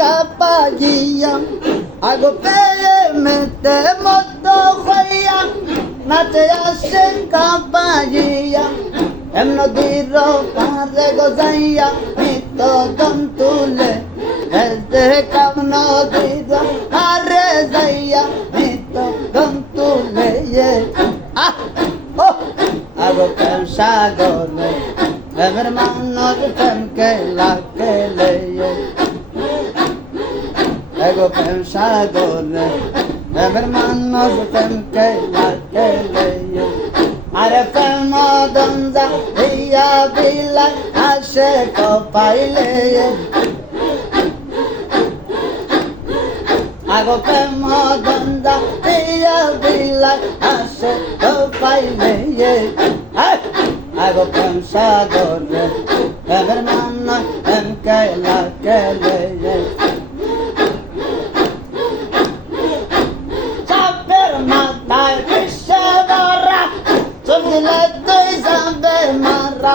কাপাইয়া আগো পেয়ে মেতে মত হইয়া নাচে আসে কাপাইয়া এম নদীর পারে গজাইয়া মিত জন্তুলে এসে কাম নদীর পারে যাইয়া মিত জন্তুলে আহ, ও আগো প্রেম সাগরে প্রেমের মানুষ প্রেমকে লাগে লইয়ে এগো প্রেম সাগরে প্রেমের মানুষ প্রেমকে লাগে লইয়ে আরে প্রেম দঞ্জা ইয়া বিলাই আসে কপাইলে আগো প্রেম দঞ্জা ইয়া বিলাই আসে কপাইলে আগো প্রেম সাগরে প্রেমের মানুষ প্রেমকে লাগে লইয়ে চাপের তুই যাবে মারা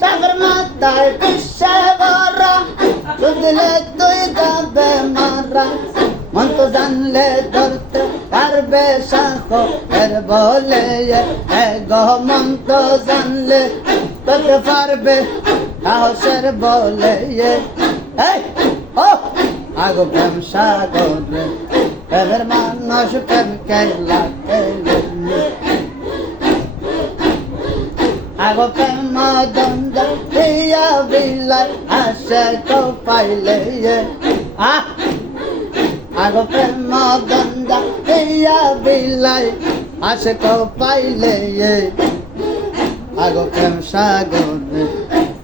চাপের মাথায় বিশ্বে ধরা চলিলে তুই যাবে মারা মন তো জানলে ধরতে পারবে সাহ এর বলে গো মন তো জানলে ধরতে পারবে সাহসের বলে ও আগো প্রেম সাগরে প্রেমের মানুষ প্রেমকে লাগে আগো প্রেম দ্বন্দ্ব দিয়া বিলাই আসে তো পাইলে আহ আগো প্রেম দ্বন্দ্ব দিয়া বিলাই আসে তো পাইলে আগো প্রেম সাগরে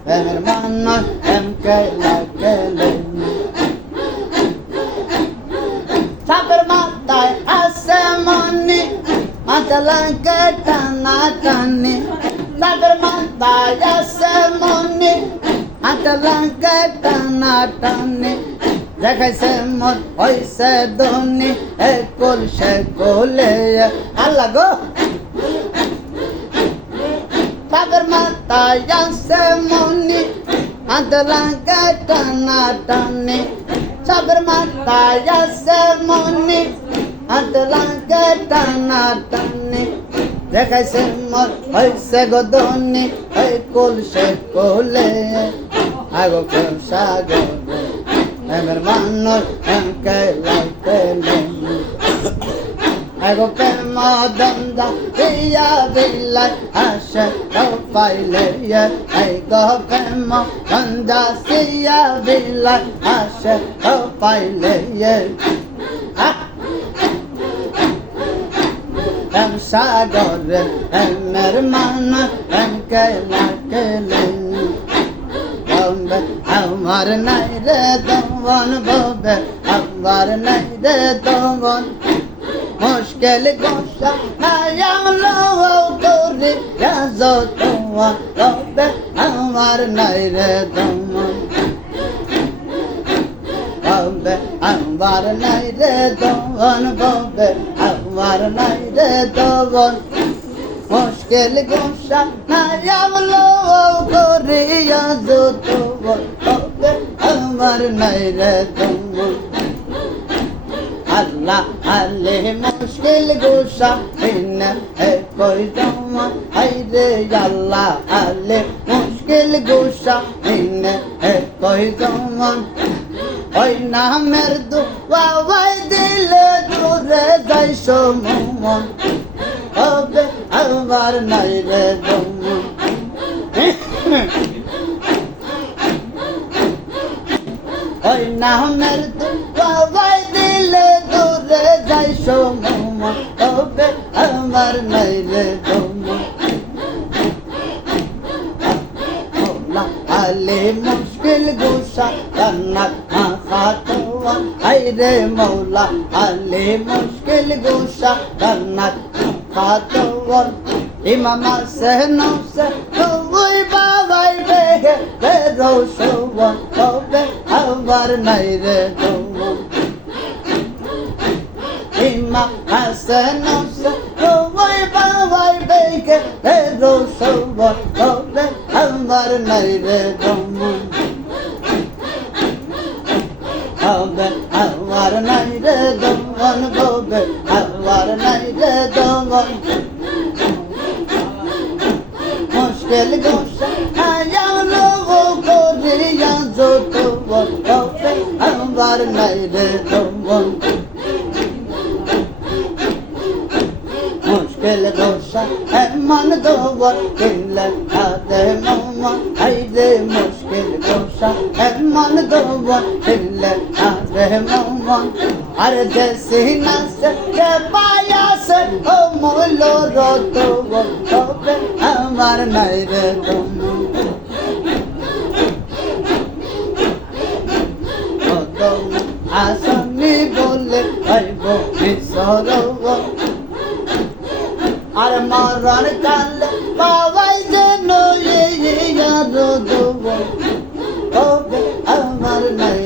প্রেমের মানুষ প্রেমকে লাগে সাগর মাথায় আসে মনি মাথা লাগে টানা টানি আসে মনি লাগে টানা টানি দেখাইছে মোর হইছে ধনি এ কোল সে কোলে আল্লাহ গো সাগর মাথায় আসে মনি লাগে টানা টানি সাগর মাথায় আসে মনি হাত টানা টানি দেখাইছে মোর, হইছে গদনি এই কোল সে কোলে। আগো প্রেম সাগর এমের মানুষ এমকে লাইতে আগো প্রেম দন্দা দিয়া বিলাই আসে পাইলে এই গো প্রেম দন্দা সিয়া বিলাই আসে পাইলে আহ! Em সাগরে এমের মান এমকে লাগলে বম্বে আমার নাই রে দমন বম্বে আমার নাই রে দমন মুশকিল গোসা নায়ালো করি রাজ তোমার বম্বে আমার নাই রে দমন বম্বে আমার নাই রে নাই দমন। মুশকিল গোসা নায়ালো করিয়া যত বম্বে আমার নাই রে দমন। আল্লাহ আলে মুশকিল গোসা ইন হে কই জমা হাই রে আল্লাহ আলে মুশকিল গোসা ইন হে কই জমা ওই নামের দুয়া ভাই দিলে দূরে যাই সমন হবে আমার নাই রে দমন ওই নামের দুয়া ভাই দিলে দূরে যাই সমন হবে আমার নাই রে দমন আলে মুশকিল গুসা জান্নাত খাতোয়া হাই রে মৌলা আলে মুশকিল গুসা জান্নাত খাতোয়া ইমাম সেহন সে তুই বাবাই রে রে রোশোয়া তবে আমার নাই রে দমন ইমাম হাসান সবাই বাবাই বেগে রে রোশোয়া তবে আমার নাই রে দমন গোবে আমার নাই রে দমন। মুশকিল গোসা আয়াও লোগো করিয়া যত গোবে আমার নাই রে দমন। মুশকিল গোসা এমন দোবর কিনলে হাতে মামা হাইরে মুশকিল গোসা এমন দোবর কিনলে হাতে মামা আর দেশি নাসে কে পায়াসে ও মুলো রত তবে আমার নাই রে তুমি আসনি বলে ভাইব বিসরব আর মরণ কাল আমার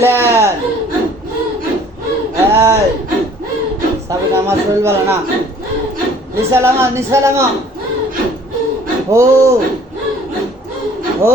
সাইলেন্ট এই সাবিনা আমার শরীর ভালো না। নিসালামা নিসালামা। ও ও।